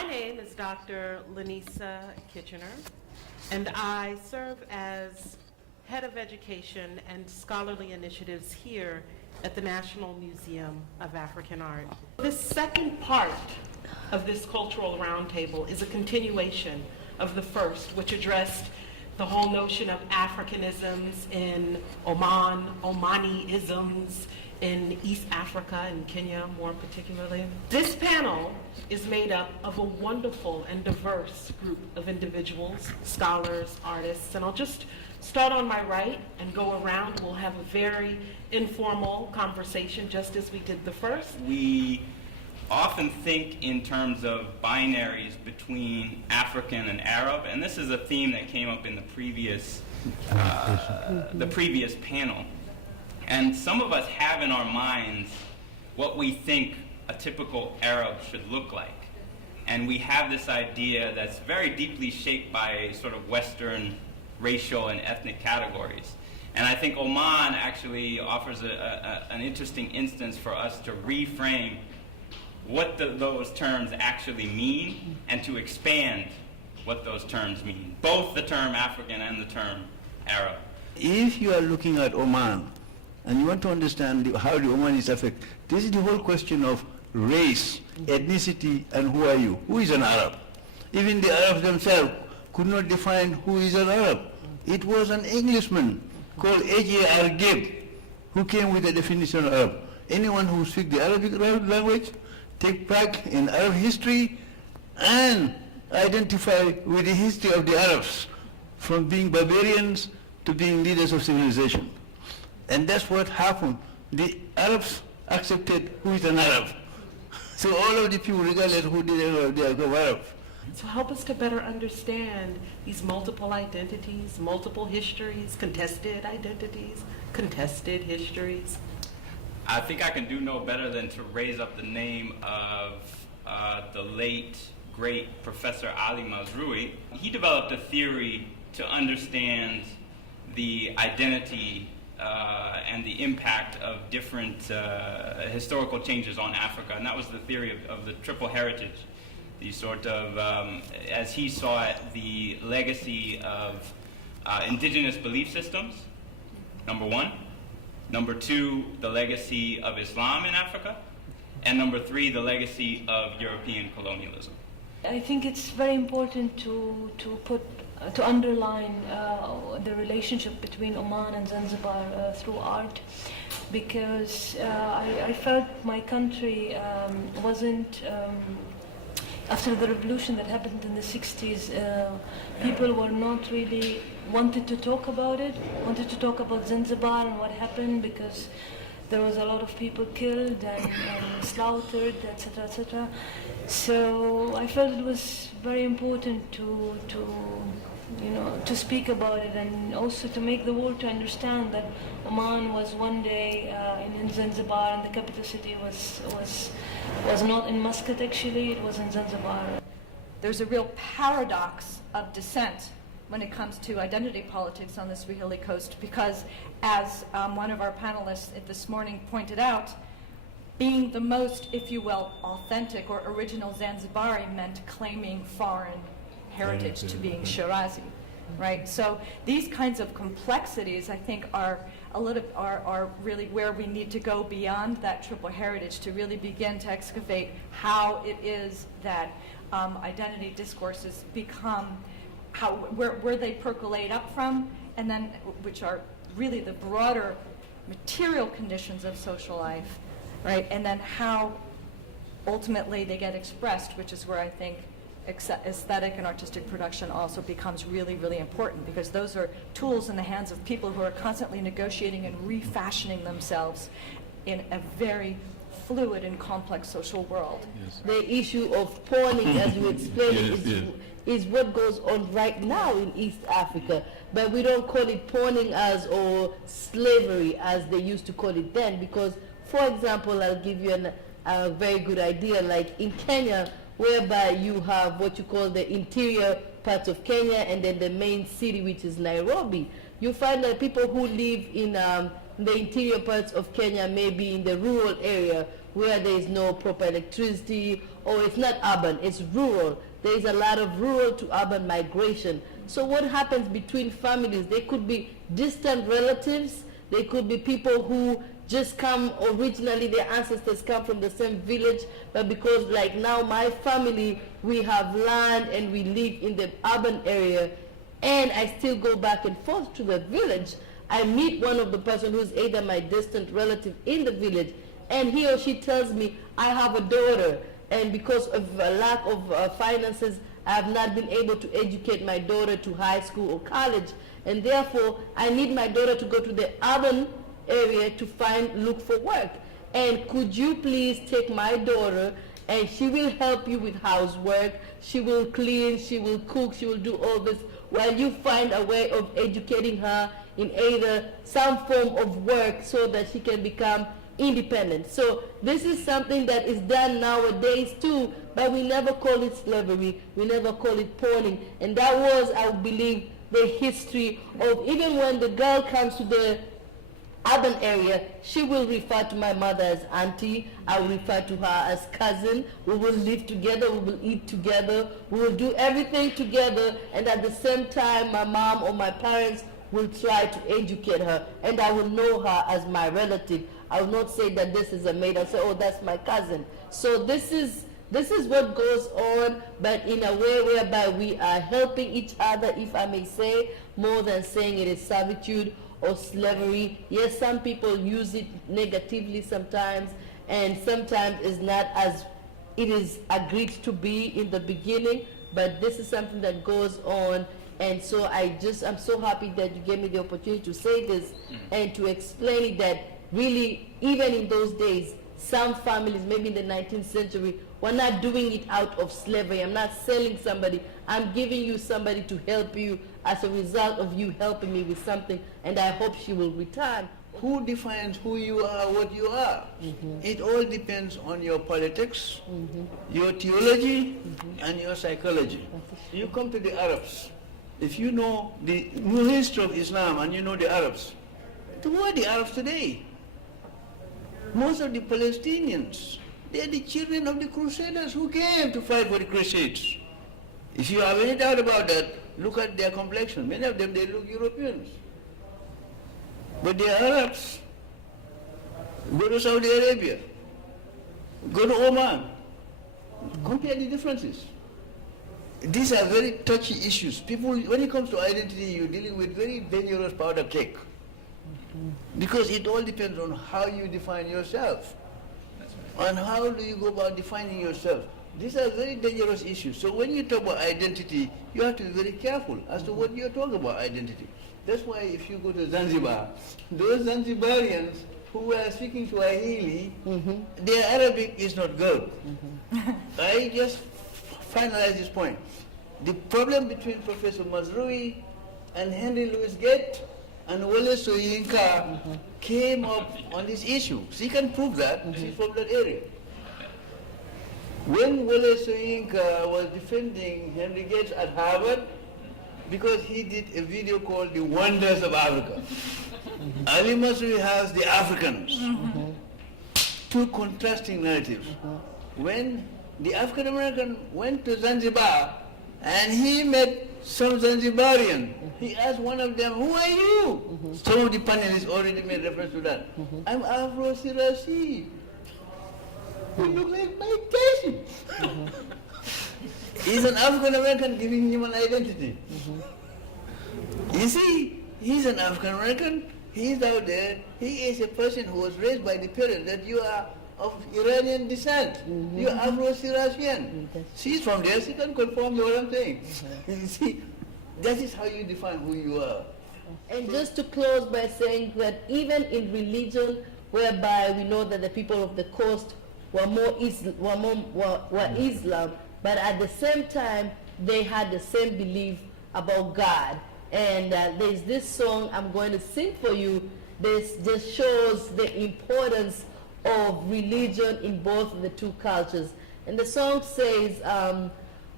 My name is Dr. Lanisa Kitchiner, and I serve as Head of Education and Scholarly Initiatives here at the National Museum of African Art. This second part of this cultural roundtable is a continuation of the first, which addressed the whole notion of Africanisms in Oman, Omani-isms in East Africa and Kenya more particularly. This panel is made up of a wonderful and diverse group of individuals, scholars, artists, and I'll just start on my right and go around. We'll have a very informal conversation just as we did the first. We often think in terms of binaries between African and Arab, and this is a theme that came up in the previous panel. And some of us have in our minds what we think a typical Arab should look like. And we have this idea that's very deeply shaped by sort of Western racial and ethnic categories. And I think Oman actually offers an interesting instance for us to reframe what those terms actually mean and to expand what those terms mean, both the term African and the term Arab. If you are looking at Oman and you want to understand how the Omanis affect, this is the whole question of race, ethnicity, and who are you? Who is an Arab? Even the Arabs themselves could not define who is an Arab. It was an Englishman called H.A.R. Gibb who came with a definition of Arab. Anyone who speaks the Arabic language, take part in Arab history, and identify with the history of the Arabs, from being barbarians to being leaders of civilization. And that's what happened. The Arabs accepted who is an Arab. So all of the people, regardless of who they are Arab. So help us to better understand these multiple identities, multiple histories, contested identities, contested histories. I think I can do no better than to raise up the name of the late, great Professor Ali Mazrui. He developed a theory to understand the identity and the impact of different historical changes on Africa, and that was the theory of the triple heritage. The sort of, as he saw it, the legacy of indigenous belief systems, number one. Number two, the legacy of Islam in Africa. And number three, the legacy of European colonialism. I think it's very important to underline the relationship between Oman and Zanzibar through art, because I felt my country wasn't, after the revolution that happened in the 60s, people were not really wanted to talk about it, wanted to talk about Zanzibar and what happened, because there was a lot of people killed and slaughtered, etc., etc. So I felt it was very important to speak about it, and also to make the world to understand that Oman was one day in Zanzibar, and the capital city was not in Muscat. Actually, it was in Zanzibar. There's a real paradox of dissent when it comes to identity politics on the Swahili coast, because as one of our panelists this morning pointed out, being the most, if you will, authentic or original Zanzibari meant claiming foreign heritage to being Shirazi, right? So these kinds of complexities, I think, are really where we need to go beyond that triple heritage to really begin to excavate how it is that identity discourses become, where they percolate up from, and then which are really the broader material conditions of social life, right? And then how ultimately they get expressed, which is where I think aesthetic and artistic production also becomes really, really important, because those are tools in the hands of people who are constantly negotiating and refashioning themselves in a very fluid and complex social world. Yes. The issue of pawning, as you explained, Yes, is what goes on right now in East Africa, but we don't call it pawning or slavery as they used to call it then, because, for example, I'll give you a very good idea, like in Kenya, whereby you have what you call the interior parts of Kenya and then the main city, which is Nairobi. You find that people who live in the interior parts of Kenya, maybe in the rural area, where there is no proper electricity, or it's not urban, it's rural. There is a lot of rural to urban migration. So what happens between families? They could be distant relatives, they could be people who just come, originally their ancestors come from the same village, but because like now my family, we have land and we live in the urban area, and I still go back and forth to the village, I meet one of the person who's either my distant relative in the village, and he or she tells me, I have a daughter, and because of a lack of finances, I have not been able to educate my daughter to high school or college, and therefore I need my daughter to go to the urban area to look for work. And could you please take my daughter, and she will help you with housework, she will clean, she will cook, she will do all this, while you find a way of educating her in either some form of work so that she can become independent. So this is something that is done nowadays too, but we never call it slavery, we never call it pawning. And that was, I believe, the history of, even when the girl comes to the urban area, she will refer to my mother as auntie, I will refer to her as cousin, we will live together, we will eat together, we will do everything together, and at the same time my mom or my parents will try to educate her, and I will know her as my relative. I will not say that this is a maid, I'll say, oh, that's my cousin. So this is what goes on, but in a way whereby we are helping each other, if I may say, more than saying it is servitude or slavery. Yes, some people use it negatively sometimes, and sometimes it's not as it is agreed to be in the beginning, but this is something that goes on. And so I'm so happy that you gave me the opportunity to say this and to explain it, that really, even in those days, some families, maybe in the 19th century, were not doing it out of slavery. I'm not selling somebody. I'm giving you somebody to help you as a result of you helping me with something, and I hope she will return. Who defines who you are, what you are? It all depends on your politics, your theology, and your psychology. You come to the Arabs. If you know the history of Islam and you know the Arabs, who are the Arabs today? Most of the Palestinians, they are the children of the Crusaders who came to fight for the Crusades. If you have any doubt about that, look at their complexion. Many of them, they look Europeans. But they are Arabs. Go to Saudi Arabia. Go to Oman. Compare the differences. These are very touchy issues. People, when it comes to identity, you're dealing with very dangerous powder cake. Because it all depends on how you define yourself. And how do you go about defining yourself? These are very dangerous issues. So when you talk about identity, you have to be very careful as to what you're talking about identity. That's why if you go to Zanzibar, those Zanzibarians who were speaking Swahili, their Arabic is not good. I just finalize this point. The problem between Professor Mazrui and Henry Louis Gates and Wole Soyinka came up on this issue. She can prove that, she's from that area. When Wole Soyinka was defending Henry Gates at Harvard, because he did a video called The Wonders of Africa. Ali Mazrui has the Africans. Two contrasting narratives. When the African American went to Zanzibar and he met some Zanzibarian, he asked one of them, who are you? Some of the panelists already made reference to that. I'm Afro Sirasi. You look like Mike Tyson. He's an African American giving him an identity. You see, he's an African American, he's out there, he is a person who was raised by the parents that you are of Iranian descent. You are Afro-Sirasian. She's from there, she can confirm what I'm saying. You see, that is how you define who you are. And just to close by saying that even in religion, whereby we know that the people of the coast were Islam, but at the same time, they had the same belief about God. And there's this song I'm going to sing for you. This just shows the importance of religion in both the two cultures. And the song says,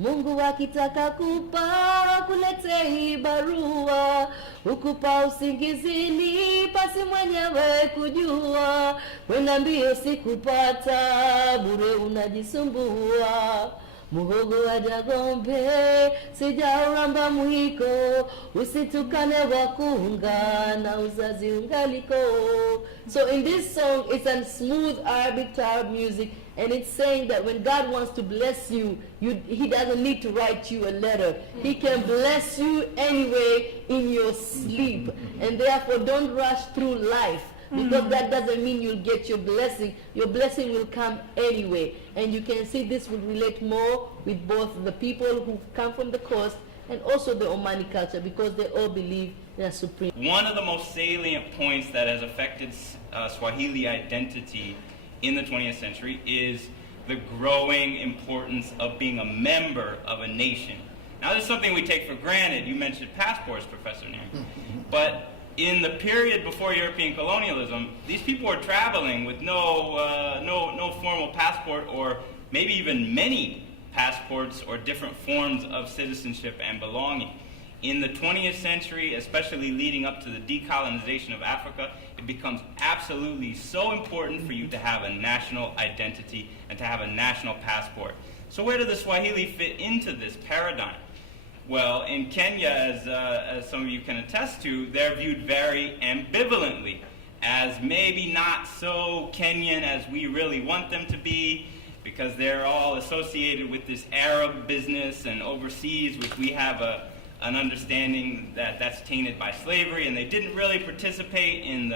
Mungu akitaka kupa kulete hii barua, ukupa usingizini pa basi mwenyewe kujua, kwenda mbio sikupata, bure unajisumbua. Muhogo wa jagombe, sijauramba muhiko, usitukane wakunga, na uzazi ungaliko. So in this song, it's a smooth Arabic Tarab music, and it's saying that when God wants to bless you, He doesn't need to write you a letter. He can bless you anyway in your sleep. And therefore, don't rush through life, because that doesn't mean you'll get your blessing. Your blessing will come anyway. And you can see this will relate more with both the people who come from the coast and also the Omani culture, because they all believe in a supreme. One of the most salient points that has affected Swahili identity in the 20th century is the growing importance of being a member of a nation. Now, this is something we take for granted. You mentioned passports, Professor Nair. But in the period before European colonialism, these people were traveling with no formal passport, or maybe even many passports or different forms of citizenship and belonging. In the 20th century, especially leading up to the decolonization of Africa, it becomes absolutely so important for you to have a national identity and to have a national passport. So where do the Swahili fit into this paradigm? Well, in Kenya, as some of you can attest to, they're viewed very ambivalently as maybe not so Kenyan as we really want them to be, because they're all associated with this Arab business and overseas, which we have an understanding that that's tainted by slavery, and they didn't really participate in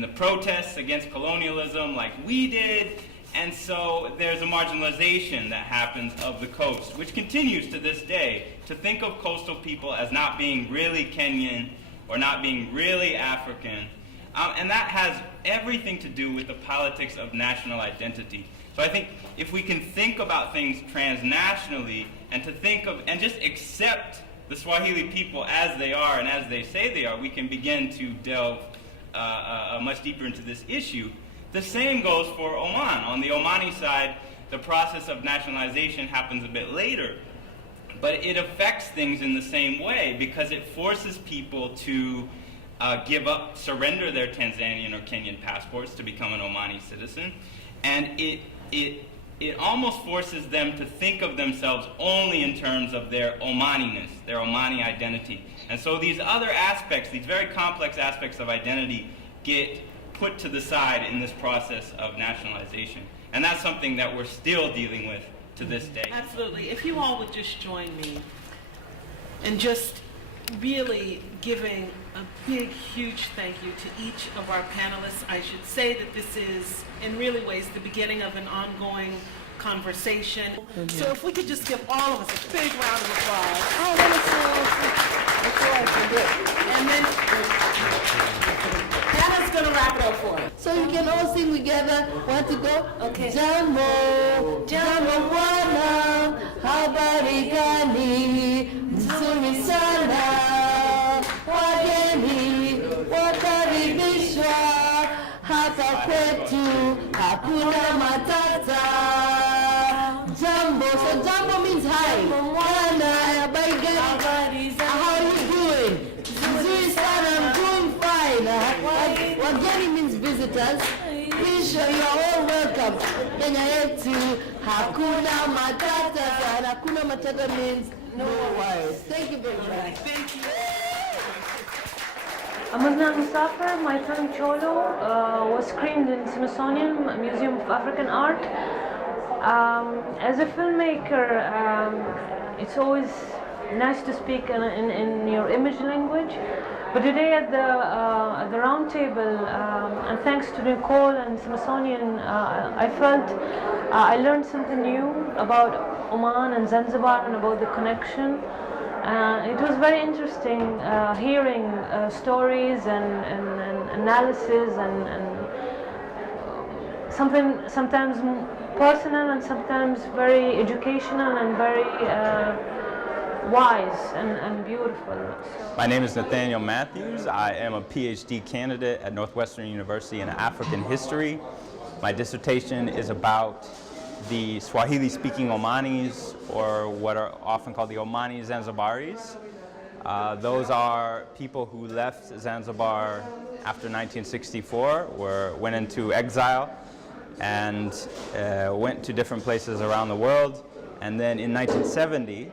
the protests against colonialism like we did. And so there's a marginalization that happens of the coast, which continues to this day, to think of coastal people as not being really Kenyan or not being really African. And that has everything to do with the politics of national identity. So I think if we can think about things transnationally and to think of and just accept the Swahili people as they are and as they say they are, we can begin to delve much deeper into this issue. The same goes for Oman. On the Omani side, the process of nationalization happens a bit later, but it affects things in the same way because it forces people to surrender their Tanzanian or Kenyan passports to become an Omani citizen, and it almost forces them to think of themselves only in terms of their Omaniness, their Omani identity. And so these other aspects, these very complex aspects of identity, get put to the side in this process of nationalization. And that's something that we're still dealing with to this day. Absolutely. If you all would just join me in just really giving a big, huge thank you to each of our panelists. I should say that this is, in really ways, the beginning of an ongoing conversation. So if we could just give all of us a big round of applause. And then Hannah's going to wrap it up for us. So you can all sing together. Want to go? Okay. Jambo, jambo bwana, habari gani, nzuri sana, wageni wakaribishwa, hapa kwetu hakuna matata. Jambo, so jambo means hi. Bwana, habari gani, how are you doing? Nzuri sana, I'm doing fine. Wageni means visitors. Wish you are all welcome. Kenya yetu hakuna matata. And hakuna matata means no worries. Thank you very much. Thank you. Nathaniel Mathews, my film Cholo, was screened in Smithsonian Museum of African Art. As a filmmaker, it's always nice to speak in your image language. But today at the round table, and thanks to Nicole and Smithsonian, I felt I learned something new about Oman and Zanzibar and about the connection. It was very interesting hearing stories and analysis and sometimes personal and sometimes very educational and very wise and beautiful. My name is Nathaniel Mathews. I am a PhD candidate at Northwestern University in African history. My dissertation is about the Swahili-speaking Omanis, or what are often called the Omani Zanzibaris. Those are people who left Zanzibar after 1964, went into exile, and went to different places around the world. And then in 1970,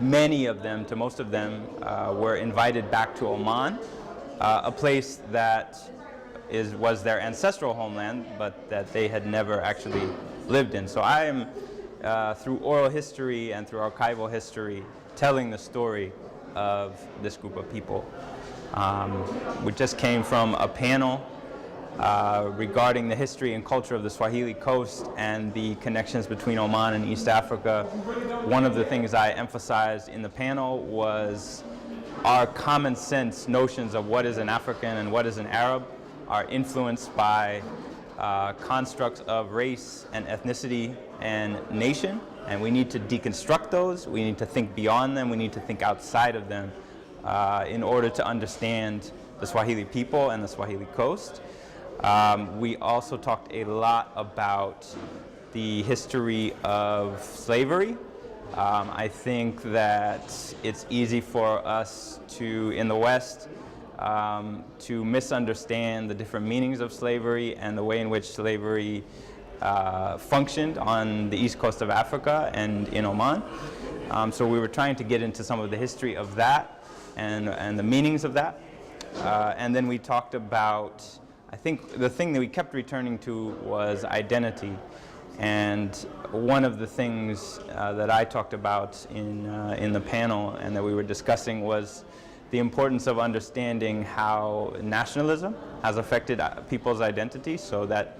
many of them, to most of them, were invited back to Oman, a place that was their ancestral homeland, but that they had never actually lived in. So I am, through oral history and through archival history, telling the story of this group of people. We just came from a panel regarding the history and culture of the Swahili coast and the connections between Oman and East Africa. One of the things I emphasized in the panel was our common sense notions of what is an African and what is an Arab are influenced by constructs of race and ethnicity and nation, and we need to deconstruct those. We need to think beyond them. We need to think outside of them in order to understand the Swahili people and the Swahili coast. We also talked a lot about the history of slavery. I think that it's easy for us to, in the West, to misunderstand the different meanings of slavery and the way in which slavery functioned on the east coast of Africa and in Oman. So we were trying to get into some of the history of that and the meanings of that. And then we talked about, I think the thing that we kept returning to was identity. And one of the things that I talked about in the panel and that we were discussing was the importance of understanding how nationalism has affected people's identity, so that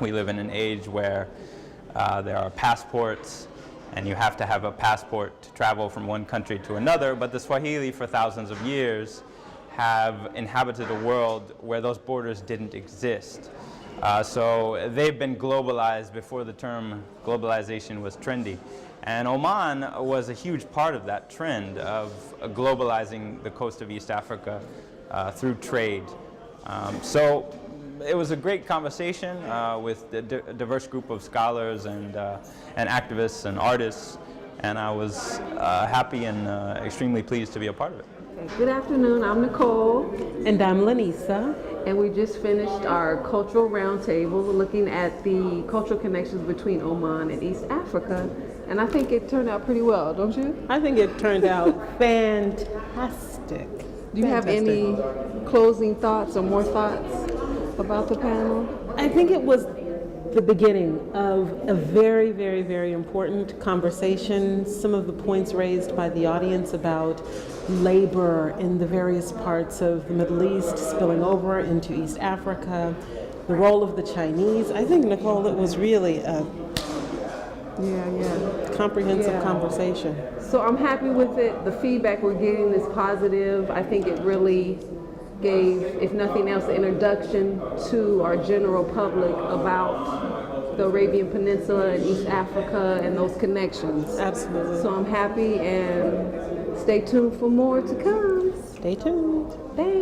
we live in an age where there are passports and you have to have a passport to travel from one country to another, but the Swahili for thousands of years have inhabited a world where those borders didn't exist. So they've been globalized before the term globalization was trendy. And Oman was a huge part of that trend of globalizing the coast of East Africa through trade. So it was a great conversation with a diverse group of scholars and activists and artists, and I was happy and extremely pleased to be a part of it. Good afternoon, I'm Nicole. And I'm Lanisa. And we just finished our cultural roundtable looking at the cultural connections between Oman and East Africa. And I think it turned out pretty well, don't you? I think it turned out fantastic. Do you have any closing thoughts or more thoughts about the panel? I think it was the beginning of a very, very, very important conversation. Some of the points raised by the audience about labor in the various parts of the Middle East spilling over into East Africa, the role of the Chinese. I think, Nicole, it was really a comprehensive conversation. So I'm happy with it. The feedback we're getting is positive. I think it really gave, if nothing else, an introduction to our general public about the Arabian Peninsula and East Africa and those connections. Absolutely. So I'm happy, and stay tuned for more to come. Stay tuned. Thanks.